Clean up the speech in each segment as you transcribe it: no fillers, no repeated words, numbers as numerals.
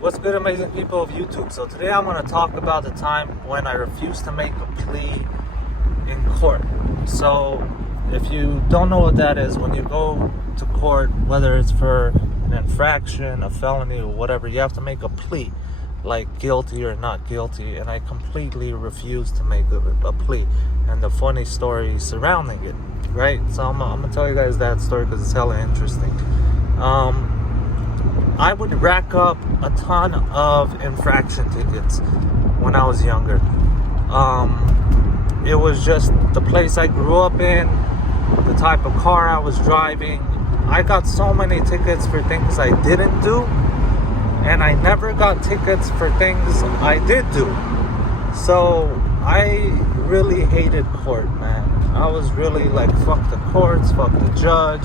What's good, amazing people of YouTube? So today I'm going to talk about the time when I refused to make a plea in court. So if you don't know what that is, when you go to court, whether it's for an infraction, a felony, or whatever, you have to make a plea, like guilty or not guilty. And I completely refused to make a plea, and the funny story surrounding it, right? So I'm going to tell you guys that story because it's hella interesting. I would rack up a ton of infraction tickets when I was younger. It was just the place I grew up in, the type of car I was driving. I got so many tickets for things I didn't do, and I never got tickets for things I did do. So I really hated court, man. I was really like, fuck the courts, fuck the judge,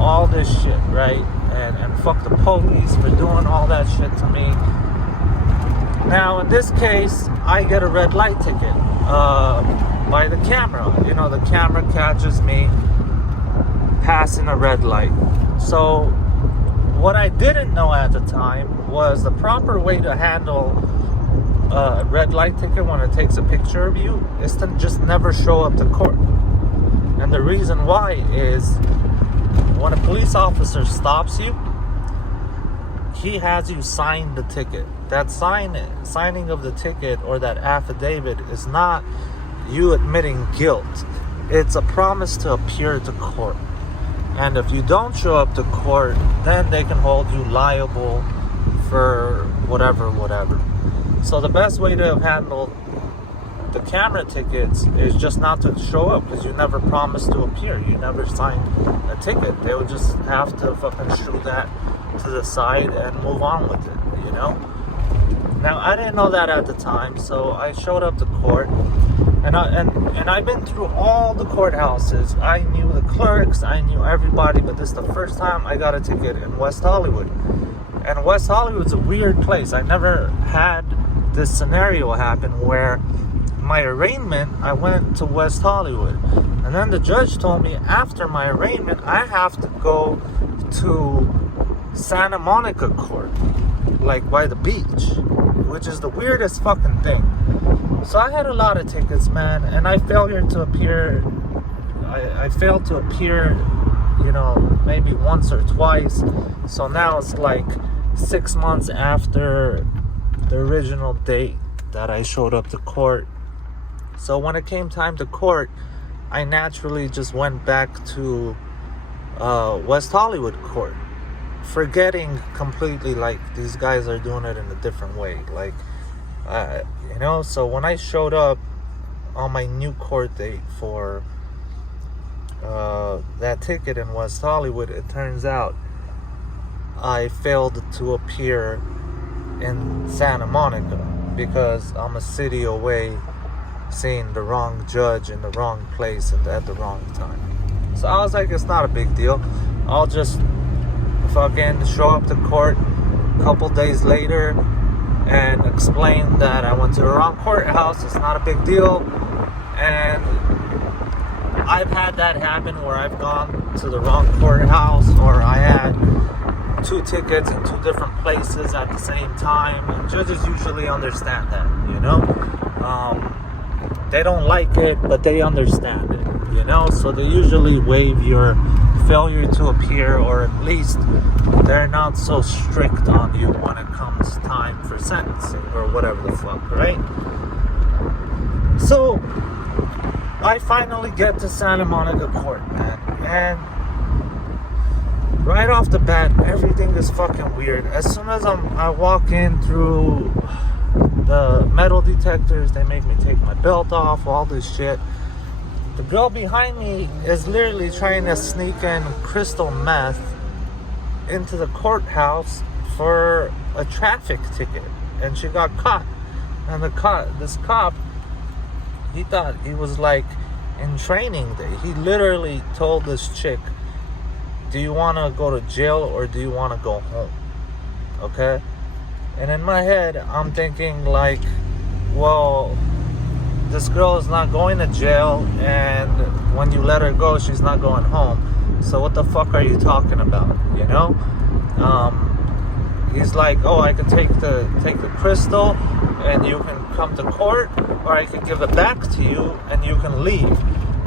all this shit, right? And fuck the police for doing all that shit to me. Now, in this case, I get a red light ticket by the camera. You know, the camera catches me passing a red light. So, what I didn't know at the time was the proper way to handle a red light ticket when it takes a picture of you is to just never show up to court. And the reason why is, when a police officer stops you, he has you sign the ticket. That signing of the ticket or that affidavit is not you admitting guilt. It's a promise to appear to court. And if you don't show up to court, then they can hold you liable for whatever. So the best way to have handled the camera tickets is just not to show up, because you never promised to appear. You never signed a ticket. They would just have to fucking shoo that to the side and move on with it, you know? Now, I didn't know that at the time, so I showed up to court, and I've been through all the courthouses. I knew the clerks, I knew everybody, but this is the first time I got a ticket in West Hollywood. And West Hollywood's a weird place. I never had this scenario happen where my arraignment, I went to West Hollywood, and then the judge told me after my arraignment I have to go to Santa Monica court, like by the beach, which is the weirdest fucking thing. So I had a lot of tickets, man, and I failed to appear, you know, maybe once or twice. So now it's like 6 months after the original date that I showed up to court. So when it came time to court, I naturally just went back to West Hollywood court, forgetting completely like these guys are doing it in a different way. Like, you know, so when I showed up on my new court date for that ticket in West Hollywood, it turns out I failed to appear in Santa Monica because I'm a city away, seeing the wrong judge in the wrong place and at the wrong time. So I was like, it's not a big deal. I'll just fucking show up to court a couple days later and explain that I went to the wrong courthouse. It's not a big deal. And I've had that happen where I've gone to the wrong courthouse, or I had 2 tickets in 2 different places at the same time. And judges usually understand that, you know. They don't like it, but they understand it, you know? So they usually waive your failure to appear, or at least they're not so strict on you when it comes time for sentencing or whatever the fuck, right? So I finally get to Santa Monica court, man, and right off the bat, everything is fucking weird. As soon as I walk in through the metal detectors, they make me take my belt off, all this shit. The girl behind me is literally trying to sneak in crystal meth into the courthouse for a traffic ticket, and she got caught. And this cop, he thought he was like in training day. He literally told this chick, do you want to go to jail or do you want to go home? Okay? And in my head, I'm thinking like, well, this girl is not going to jail, and when you let her go, she's not going home. So what the fuck are you talking about, you know? He's like, oh, I can take the crystal and you can come to court, or I can give it back to you and you can leave.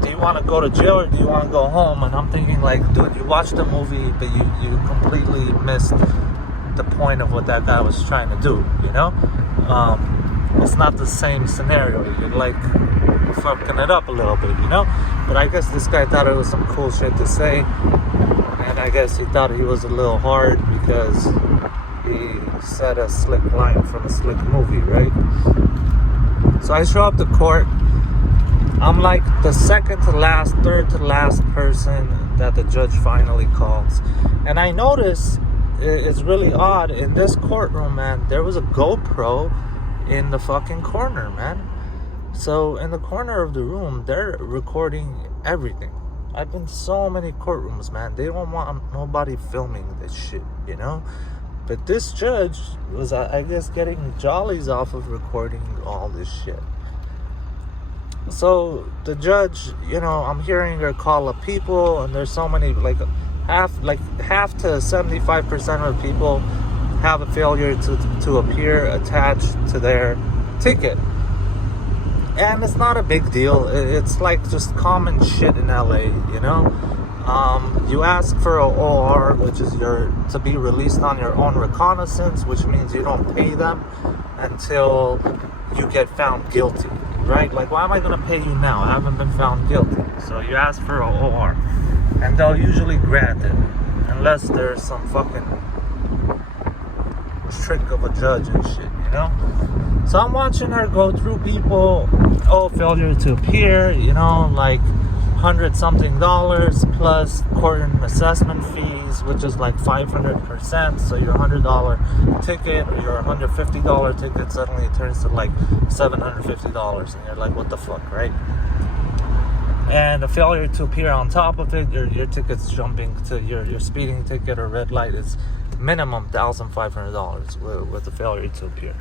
Do you want to go to jail or do you want to go home? And I'm thinking like, dude, you watched the movie, but you completely missed the point of what that guy was trying to do, you know? It's not the same scenario. You're like fucking it up a little bit, you know? But I guess this guy thought it was some cool shit to say. And I guess he thought he was a little hard because he said a slick line from a slick movie, right? So I show up to court. I'm like the second to last, third to last person that the judge finally calls. And I notice it's really odd. In this courtroom, man, there was a GoPro in the fucking corner, man. So in the corner of the room, they're recording everything. I've been to so many courtrooms, man. They don't want nobody filming this shit, you know? But this judge was, I guess, getting jollies off of recording all this shit. So the judge, you know, I'm hearing her call up people, and there's so many, like half to 75% of the people have a failure to appear attached to their ticket. And it's not a big deal. It's like just common shit in LA, you know? You ask for an OR, which is to be released on your own reconnaissance, which means you don't pay them until you get found guilty, right? Like, why am I going to pay you now? I haven't been found guilty. So you ask for an OR, and they'll usually grant it, unless there's some fucking trick of a judge and shit, you know? So I'm watching her go through people, failure to appear, you know, like $100-something plus court and assessment fees, which is like 500%. So your $100 ticket or your $150 ticket suddenly turns to like $750, and you're like, what the fuck, right? And a failure to appear on top of it, your ticket's jumping to your speeding ticket or red light is minimum $1,500 with a failure to appear.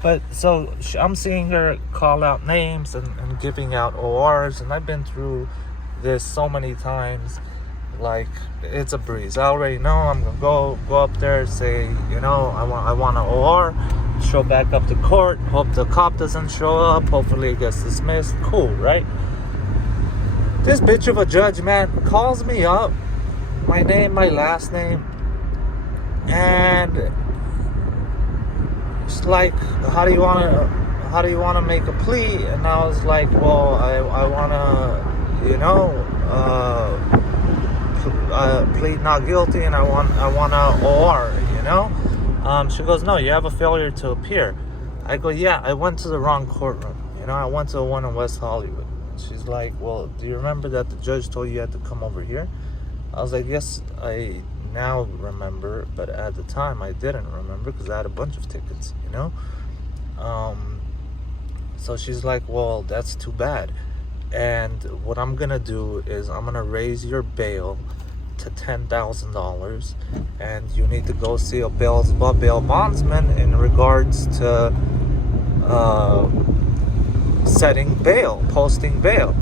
But so I'm seeing her call out names and giving out ORs, and I've been through this so many times. Like, it's a breeze. I already know I'm gonna go up there, say, you know, I want an OR, show back up to court, hope the cop doesn't show up, hopefully it gets dismissed. Cool, right? This bitch of a judge, man, calls me up, my name, my last name, and it's like, how do you want to make a plea? And I was like, well, I want to, you know, plead not guilty, and I want a OR, you know? She goes, no, you have a failure to appear. I go, yeah, I went to the wrong courtroom. You know, I went to the one in West Hollywood. She's like, well, do you remember that the judge told you had to come over here? I was like, yes, I now remember, but at the time I didn't remember because I had a bunch of tickets, you know? So she's like, well, that's too bad. And what I'm gonna do is I'm gonna raise your bail to $10,000, and you need to go see a bail bondsman in regards to setting bail, posting bail.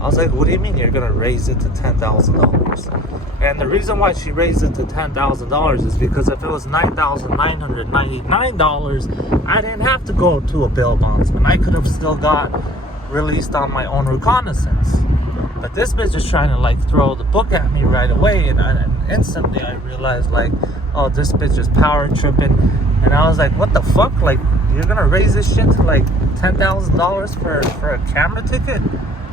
I was like, what do you mean you're gonna raise it to $10,000? And the reason why she raised it to $10,000 is because if it was $9,999, I didn't have to go to a bail bondsman. I could have still got released on my own reconnaissance. But this bitch is trying to like throw the book at me right away, and instantly I realized like, oh, this bitch is power tripping. And I was like, what the fuck? Like, you're gonna raise this shit to like $10,000 for a camera ticket?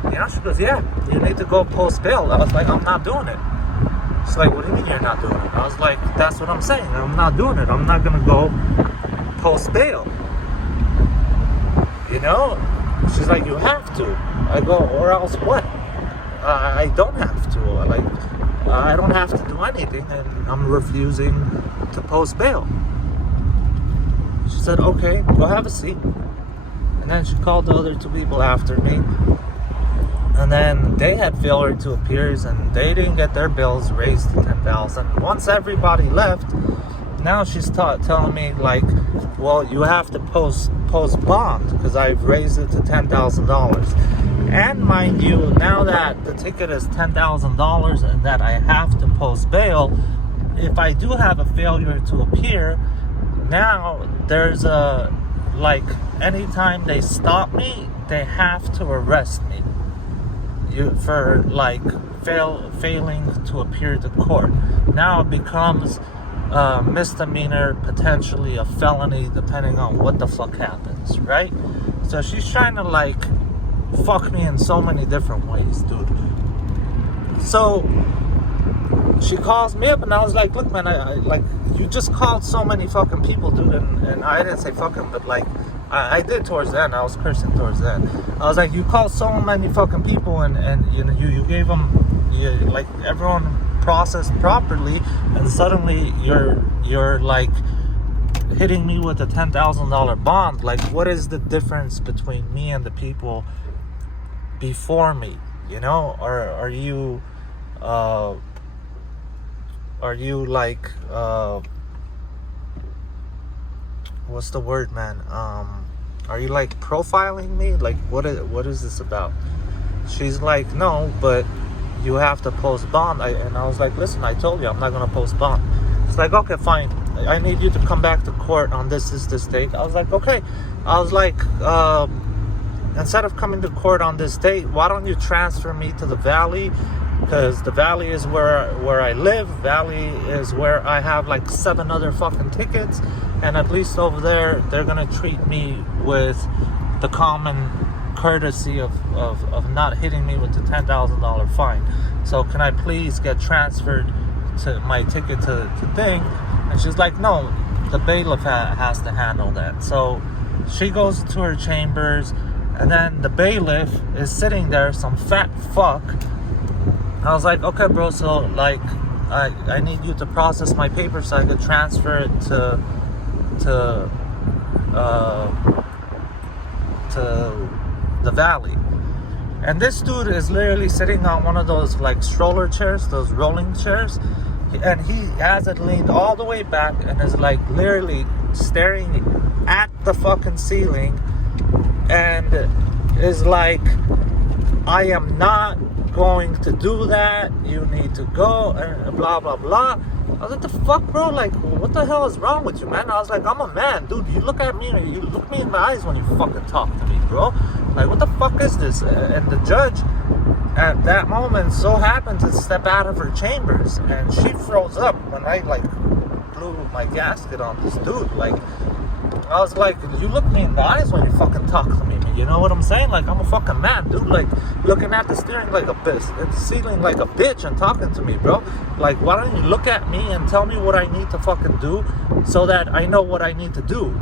You know, she goes, yeah, you need to go post bail. I was like, I'm not doing it. She's like, what do you mean you're not doing it? I was like, that's what I'm saying. I'm not doing it. I'm not gonna go post bail. You know? She's like, you have to. I go, or else what? I don't have to. Like, I don't have to do anything, and I'm refusing to post bail. She said, okay, go have a seat. And then she called the other two people after me. And then they had failure to appears, and they didn't get their bills raised to $10,000. Once everybody left, now she's telling me like, well, you have to post bond because I've raised it to $10,000. And mind you, now that the ticket is $10,000 and that I have to post bail, if I do have a failure to appear, now there's a, like, anytime they stop me, they have to arrest me for like failing to appear to court. Now it becomes a misdemeanor, potentially a felony, depending on what the fuck happens, right? So she's trying to like fuck me in so many different ways, dude. So she calls me up and I was like, look, man, I like, you just called so many fucking people, dude, and I didn't say fucking, but like, I did towards the end. I was cursing towards the end. I was like, you called so many fucking people, and you know, you gave them, like, everyone processed properly, and suddenly you're like hitting me with a $10,000 bond. Like, what is the difference between me and the people before me? You know, or are you like what's the word, man? Are you like profiling me? Like, what is this about? She's like, no, but you have to post bond. And I was like, listen, I told you I'm not gonna post bond. It's like, okay, fine. I need you to come back to court on this date. I was like, okay. I was like, instead of coming to court on this date, why don't you transfer me to the Valley? Because the Valley is where I live. Valley is where I have like 7 other fucking tickets, and at least over there they're gonna treat me with the common courtesy of not hitting me with the $10,000 fine. So can I please get transferred to my ticket to thing? And she's like, no, the bailiff has to handle that. So she goes to her chambers, and then the bailiff is sitting there, some fat fuck. I was like, okay, bro, so like I need you to process my paper so I could transfer it to the Valley. And this dude is literally sitting on one of those like stroller chairs, those rolling chairs, and he has it leaned all the way back and is like literally staring at the fucking ceiling and is like, I am not going to do that, you need to go, and blah blah blah. I was like, the fuck, bro? Like, what the hell is wrong with you, man? I was like, I'm a man, dude. You look at me, you look me in my eyes when you fucking talk to me, bro. Like, what the fuck is this? And the judge at that moment so happened to step out of her chambers, and she froze up when I like blew my gasket on this dude. Like, I was like, you look me in the eyes when you fucking talk to me. You know what I'm saying? Like, I'm a fucking man, dude. Like, looking at the steering like a bitch, and the ceiling like a bitch, and talking to me, bro. Like, why don't you look at me and tell me what I need to fucking do so that I know what I need to do?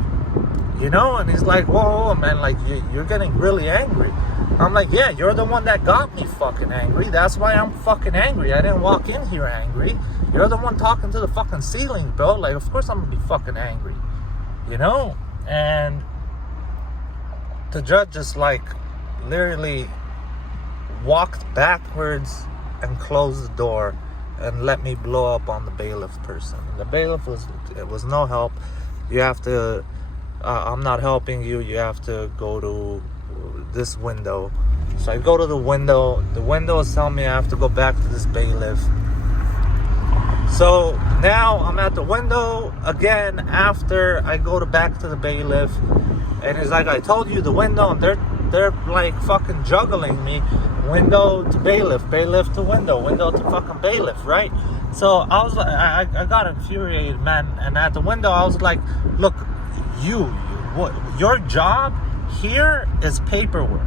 You know? And he's like, whoa, man, like, you're getting really angry. I'm like, yeah, you're the one that got me fucking angry. That's why I'm fucking angry. I didn't walk in here angry. You're the one talking to the fucking ceiling, bro. Like, of course I'm gonna be fucking angry. You know? And the judge just like literally walked backwards and closed the door and let me blow up on the bailiff person. The bailiff was no help. You have to I'm not helping you. You have to go to this window. So I go to the window. The window is telling me I have to go back to this bailiff. So now I'm at the window again after I go back to the bailiff, and it's like, I told you the window, and they're like fucking juggling me, window to bailiff, bailiff to window, window to fucking bailiff, right? So I was like, I got infuriated, man. And at the window I was like, look, your job here is paperwork,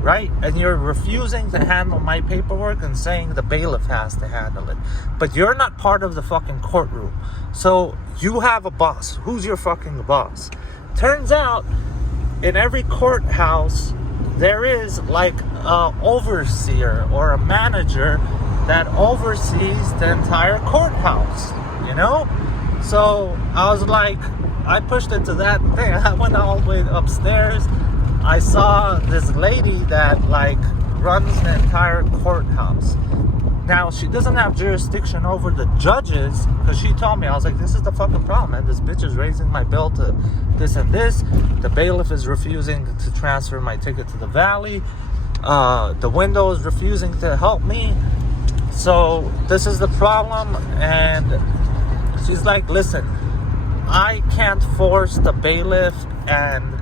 right? And you're refusing to handle my paperwork and saying the bailiff has to handle it. But you're not part of the fucking courtroom. So you have a boss. Who's your fucking boss? Turns out, in every courthouse, there is like a overseer or a manager that oversees the entire courthouse, you know? So I was like, I pushed it to that thing. I went all the way upstairs. I saw this lady that like runs the entire courthouse. Now, she doesn't have jurisdiction over the judges, because she told me, I was like, this is the fucking problem, man. This bitch is raising my bill to this and this. The bailiff is refusing to transfer my ticket to the Valley. The window is refusing to help me. So this is the problem. And she's like, listen, I can't force the bailiff and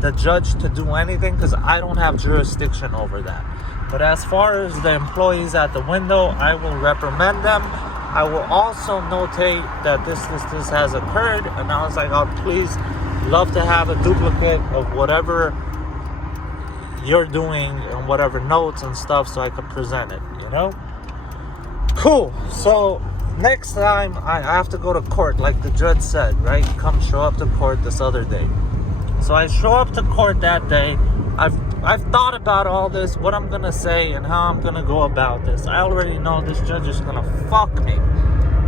the judge to do anything because I don't have jurisdiction over that. But as far as the employees at the window, I will reprimand them. I will also notate that this has occurred, and I was like, I'd please love to have a duplicate of whatever you're doing and whatever notes and stuff so I could present it, you know? Cool. So next time I have to go to court, like the judge said, right? Come show up to court this other day. So I show up to court that day. I've thought about all this, what I'm gonna say and how I'm gonna go about this. I already know this judge is gonna fuck me.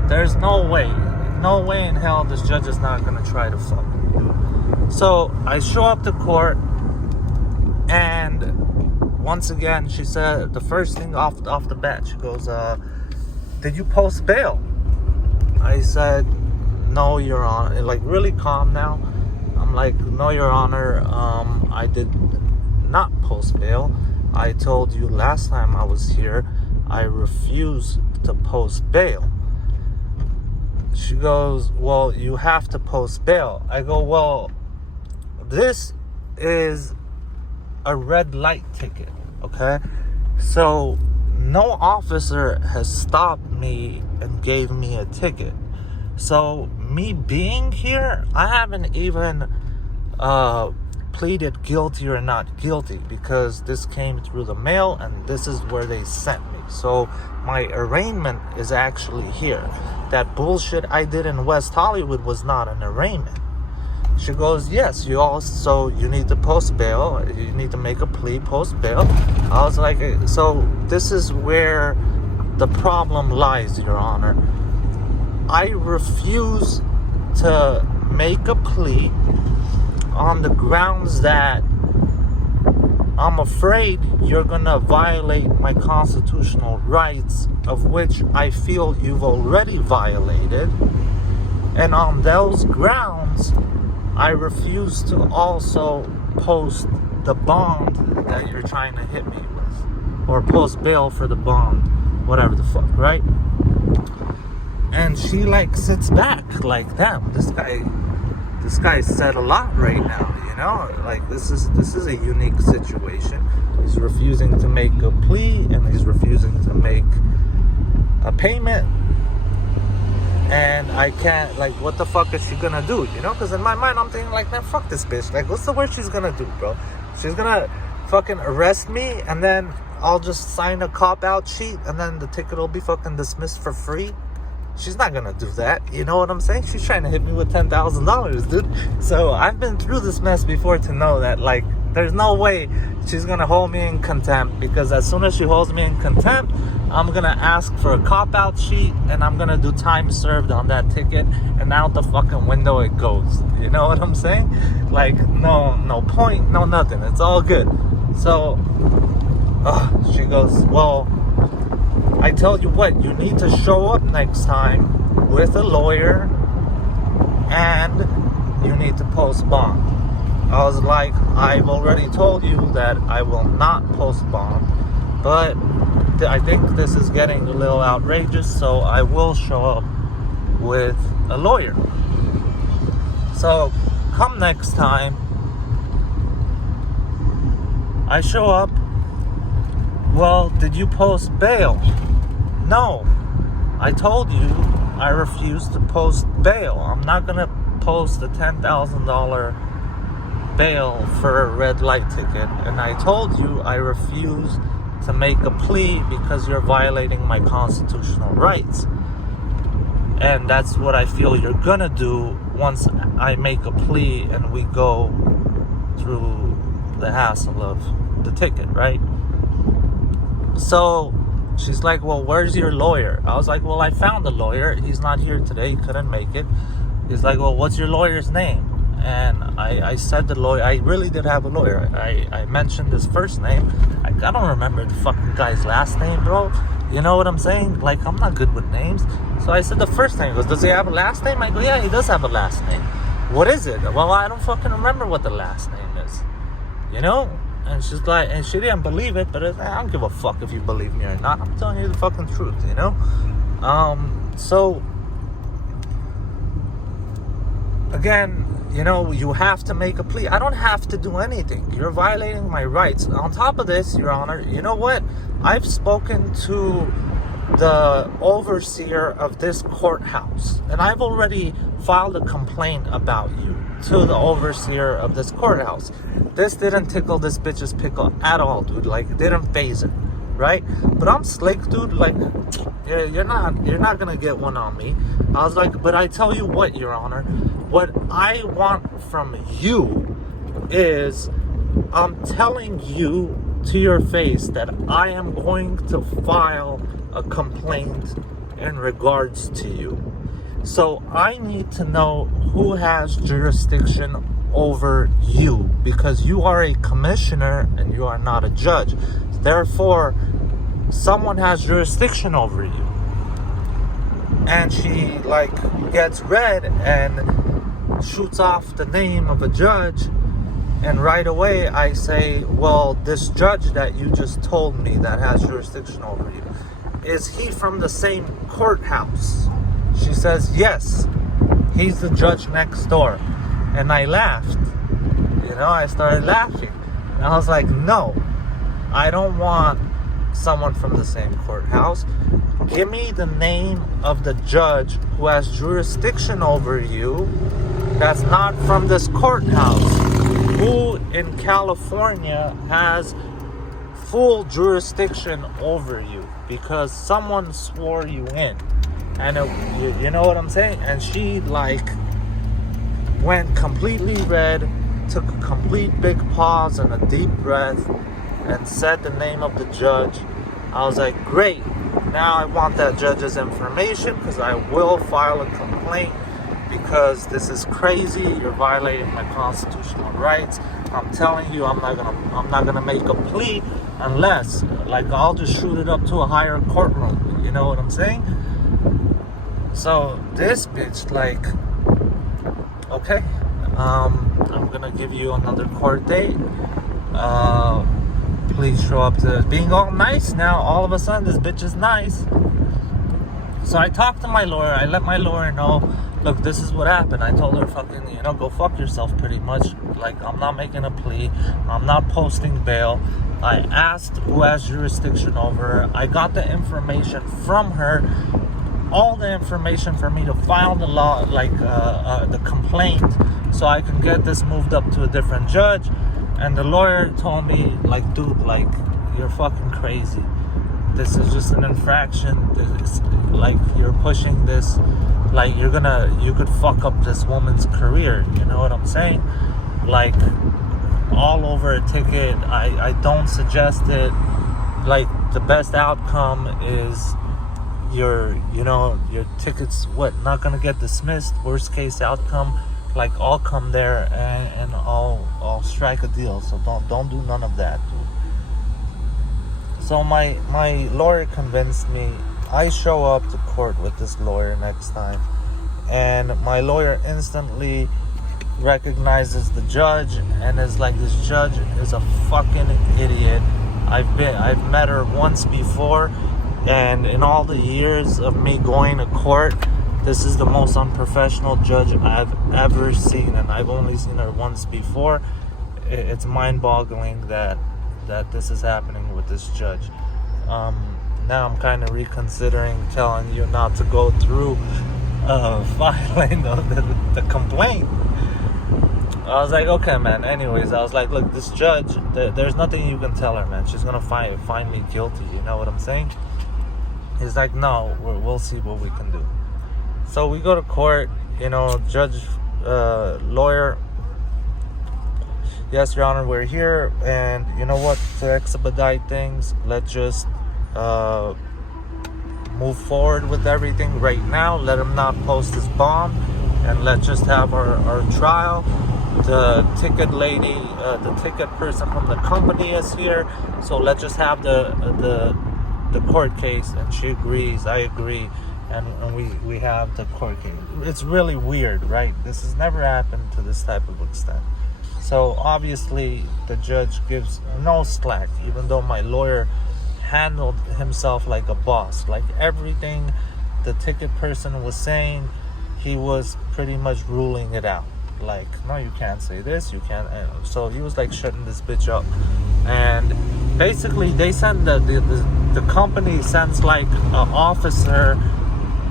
There's no way in hell this judge is not gonna try to fuck me. So I show up to court, and once again she said the first thing off the bat, she goes, did you post bail? I said, no, Your Honor. Like really calm now. I'm like, no, Your Honor, I did not post bail. I told you last time I was here I refused to post bail. She goes, well, you have to post bail. I go, well, this is a red light ticket, okay? So no officer has stopped me and gave me a ticket. So me being here, I haven't even pleaded guilty or not guilty because this came through the mail and this is where they sent me. So my arraignment is actually here. That bullshit I did in West Hollywood was not an arraignment. She goes, yes, you need to post bail. You need to make a plea, post bail. I was like, so this is where the problem lies, Your Honor. I refuse to make a plea on the grounds that I'm afraid you're gonna violate my constitutional rights, of which I feel you've already violated. And on those grounds, I refuse to also post the bond that you're trying to hit me with, or post bail for the bond, whatever the fuck, right? And she like sits back like, damn, this guy said a lot right now, you know? Like this is a unique situation. He's refusing to make a plea and he's refusing to make a payment. And I can't, like, what the fuck is she gonna do, you know? Because in my mind, I'm thinking, like, man, fuck this bitch. Like, what's the worst she's gonna do, bro? She's gonna fucking arrest me, and then I'll just sign a cop-out sheet, and then the ticket will be fucking dismissed for free? She's not gonna do that, you know what I'm saying? She's trying to hit me with $10,000, dude. So I've been through this mess before to know that, like, there's no way she's gonna hold me in contempt, because as soon as she holds me in contempt, I'm gonna ask for a cop-out sheet and I'm gonna do time served on that ticket, and out the fucking window it goes. You know what I'm saying? Like, no point, no nothing. It's all good. So she goes, well, I tell you what, you need to show up next time with a lawyer and you need to post bond. I was like, I've already told you that I will not post bond, but I think this is getting a little outrageous, so I will show up with a lawyer. So come next time, I show up. Well, did you post bail? No, I told you I refuse to post bail. I'm not gonna post a $10,000 bail for a red light ticket, and I told you I refuse to make a plea because you're violating my constitutional rights. And that's what I feel you're gonna do once I make a plea and we go through the hassle of the ticket, right? So she's like, well, where's your lawyer? I was like, well, I found a lawyer. He's not here today. He couldn't make it. He's like, well, what's your lawyer's name? And I said the lawyer, I really did have a lawyer. I mentioned his first name. I don't remember the fucking guy's last name, bro. You know what I'm saying? Like, I'm not good with names. So I said the first name. He goes, does he have a last name? I go, yeah, he does have a last name. What is it? Well, I don't fucking remember what the last name is. You know? And she's like, and she didn't believe it, but I don't give a fuck if you believe me or not. I'm telling you the fucking truth, you know? So again, you have to make a plea. I don't have to do anything. You're violating my rights. On top of this, Your Honor, you know what? I've spoken to the overseer of this courthouse, and I've already filed a complaint about you to the overseer of this courthouse. This didn't tickle this bitch's pickle at all, dude. Like, it didn't faze it, right? But I'm slick, dude. Like, you're not gonna get one on me. I was like, but I tell you what, Your Honor, what I want from you is, I'm telling you to your face that I am going to file a complaint in regards to you. So I need to know who has jurisdiction over you, because you are a commissioner and you are not a judge. Therefore, someone has jurisdiction over you. And she gets red and shoots off the name of a judge, and right away I say, well, this judge that you just told me that has jurisdiction over you, is he from the same courthouse? She says, yes, he's the judge next door. And I laughed. I started laughing. And I was like, no, I don't want someone from the same courthouse. Give me the name of the judge who has jurisdiction over you that's not from this courthouse, who in California has full jurisdiction over you, because someone swore you in. And you know what I'm saying? And she went completely red, took a complete big pause and a deep breath, and said the name of the judge. I was like, great, now I want that judge's information, because I will file a complaint, because this is crazy. You're violating my constitutional rights. I'm telling you, I'm not gonna make a plea unless, I'll just shoot it up to a higher courtroom. You know what I'm saying? So this bitch, okay, I'm gonna give you another court date. Please show up to being all nice now. All of a sudden, this bitch is nice. So I talked to my lawyer. I let my lawyer know, look, this is what happened. I told her, fucking, go fuck yourself, pretty much. I'm not making a plea. I'm not posting bail. I asked who has jurisdiction over her. I got the information from her, all the information for me to file the law, the complaint, so I can get this moved up to a different judge. And the lawyer told me, dude, you're fucking crazy. This is just an infraction. This, you're pushing this, you could fuck up this woman's career. You know what I'm saying? All over a ticket. I don't suggest it. The best outcome is your ticket's not gonna get dismissed. Worst case outcome, I'll come there and I'll strike a deal. So don't do none of that, dude. So my lawyer convinced me. I show up to court with this lawyer next time, and my lawyer instantly recognizes the judge and is like, this judge is a fucking idiot. I've met her once before, and in all the years of me going to court, this is the most unprofessional judge I've ever seen, and I've only seen her once before. It's mind-boggling that this is happening with this judge. Now I'm kind of reconsidering telling you not to go through filing the complaint. I was like, okay, man. Anyways, I was like, look, this judge, there's nothing you can tell her, man. She's gonna find me guilty. You know what I'm saying? He's like, no, we'll see what we can do. So we go to court, judge, lawyer. Yes, Your Honor, we're here, and you know what? To expedite things, let's just move forward with everything right now. Let him not post his bond, and let's just have our trial. The ticket lady, the ticket person from the company is here, so let's just have the court case. And she agrees, I agree, and we have the court case. It's really weird, right? This has never happened to this type of extent. So obviously the judge gives no slack, even though my lawyer handled himself like a boss. Everything the ticket person was saying, he was pretty much ruling it out. Like, no, you can't say this, you can't. So he was like shutting this bitch up. And basically, they send the company sends like an officer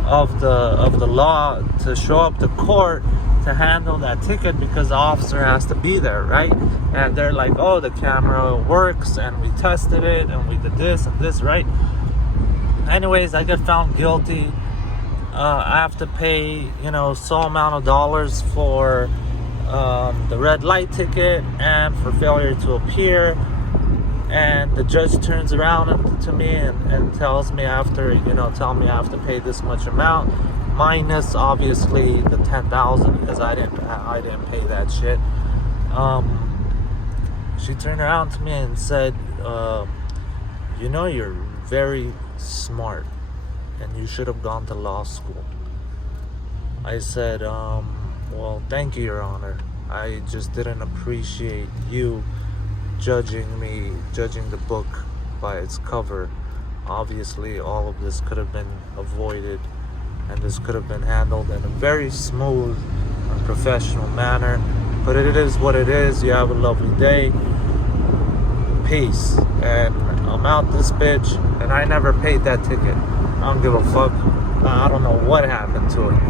of the law to show up to court to handle that ticket, because the officer has to be there, right? And they're like, oh, the camera works, and we tested it, and we did this and this, right? Anyways, I get found guilty. I have to pay, so amount of dollars for the red light ticket and for failure to appear. And the judge turns around to me and tells me tell me I have to pay this much amount, minus obviously the $10,000, because I didn't pay that shit. She turned around to me and said, you're very smart, and you should have gone to law school. I said, well, thank you, Your Honor. I just didn't appreciate you judging the book by its cover. Obviously, all of this could have been avoided, and this could have been handled in a very smooth and professional manner. But it is what it is. You have a lovely day. Peace. And I'm out this bitch, and I never paid that ticket. I don't give a fuck. I don't know what happened to it.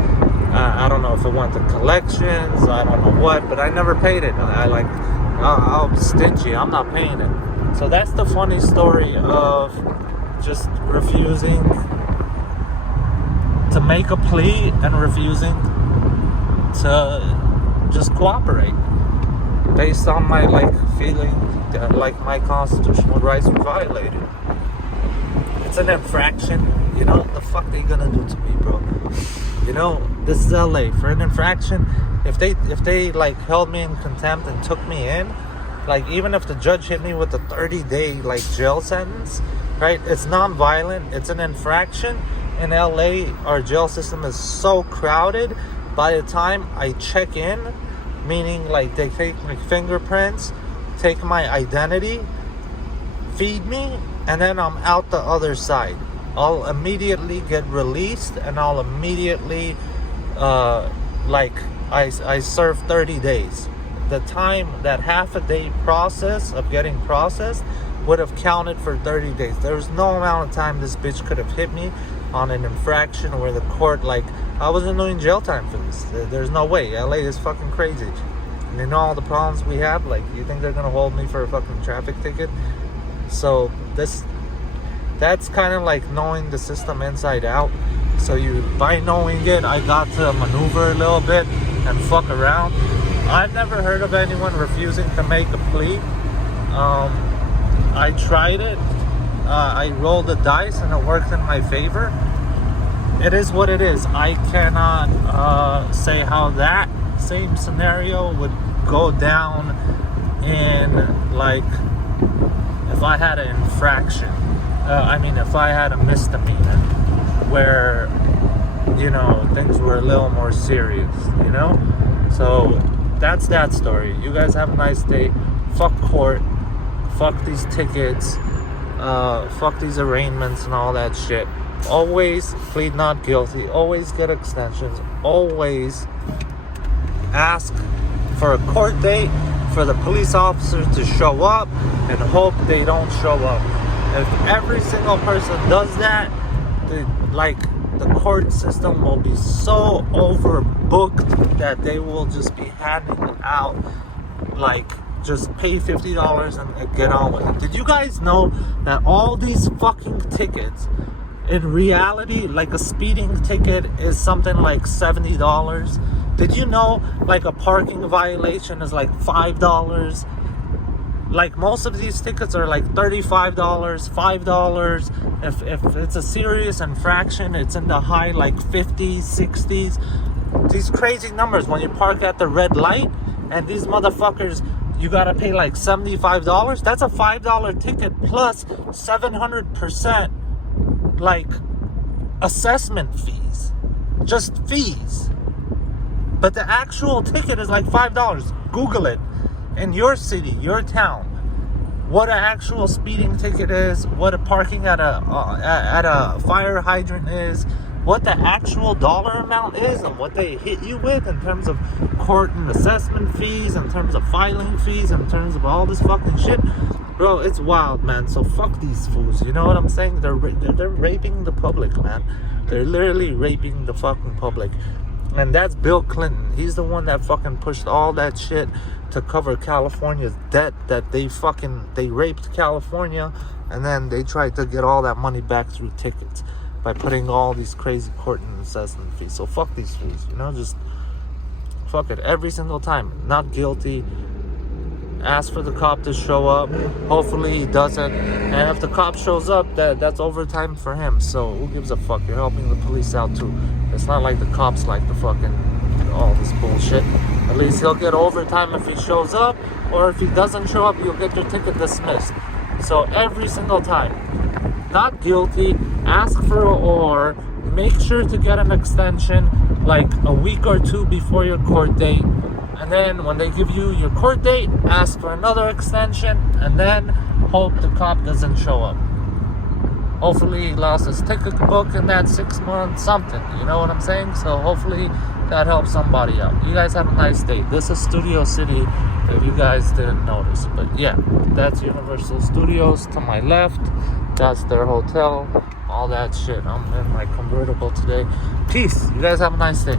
I don't know if it went to collections. I don't know what, but I never paid it. I'm stingy. I'm not paying it. So that's the funny story of just refusing to make a plea and refusing to just cooperate based on my feeling that my constitutional rights were violated. It's an infraction. What the fuck they gonna do to me, bro? This is LA. For an infraction, if they held me in contempt and took me in, even if the judge hit me with a 30-day jail sentence, right? It's non-violent. It's an infraction. In LA, our jail system is so crowded. By the time I check in, meaning they take my fingerprints, take my identity, feed me, and then I'm out the other side. I'll immediately get released, and I'll immediately I serve 30 days. The time, that half a day process of getting processed would have counted for 30 days. There was no amount of time this bitch could have hit me on an infraction where the court, I wasn't doing jail time for this. There's no way. LA is fucking crazy. And all the problems we have, you think they're gonna hold me for a fucking traffic ticket? So that's kind of knowing the system inside out. So by knowing it, I got to maneuver a little bit and fuck around. I've never heard of anyone refusing to make a plea. I tried it. I rolled the dice, and it worked in my favor. It is what it is. I cannot say how that same scenario would go down in if I had an infraction. If I had a misdemeanor where, things were a little more serious, So that's that story. You guys have a nice day. Fuck court. Fuck these tickets. Fuck these arraignments and all that shit. Always plead not guilty. Always get extensions. Always ask for a court date for the police officer to show up, and hope they don't show up. If every single person does that, the court system will be so overbooked that they will just be handing out just pay $50 and get on with it. Did you guys know that all these fucking tickets, in reality, a speeding ticket is something like $70? Did you know a parking violation is $5? Most of these tickets are $35, $5. If it's a serious infraction, it's in the high 50s, 60s. These crazy numbers when you park at the red light, and these motherfuckers, you gotta pay $75. That's a $5 ticket plus 700% assessment fees. Just fees. But the actual ticket is $5. Google it. In your city, your town, what an actual speeding ticket is, what a parking at a fire hydrant is, what the actual dollar amount is and what they hit you with in terms of court and assessment fees, in terms of filing fees, in terms of all this fucking shit, bro, it's wild, man. So fuck these fools. You know what I'm saying? They're raping the public, man. They're literally raping the fucking public. And that's Bill Clinton. He's the one that fucking pushed all that shit to cover California's debt, that they raped California, and then they tried to get all that money back through tickets by putting all these crazy court and assessment fees. So fuck these fools, you know, just fuck it every single time. Not guilty. Ask for the cop to show up. Hopefully he doesn't. And if the cop shows up, that's overtime for him. So who gives a fuck? You're helping the police out too. It's not like the cops like the fucking all this bullshit. At least he'll get overtime if he shows up, or if he doesn't show up, you'll get your ticket dismissed. So every single time, not guilty. Ask for or make sure to get an extension like a week or two before your court date. And then when they give you your court date, ask for another extension, and then hope the cop doesn't show up. Hopefully he lost his ticket book in that 6 months, something. You know what I'm saying? So hopefully that helps somebody out. You guys have a nice day. This is Studio City, if you guys didn't notice. But yeah, that's Universal Studios to my left. That's their hotel. All that shit. I'm in my convertible today. Peace. You guys have a nice day.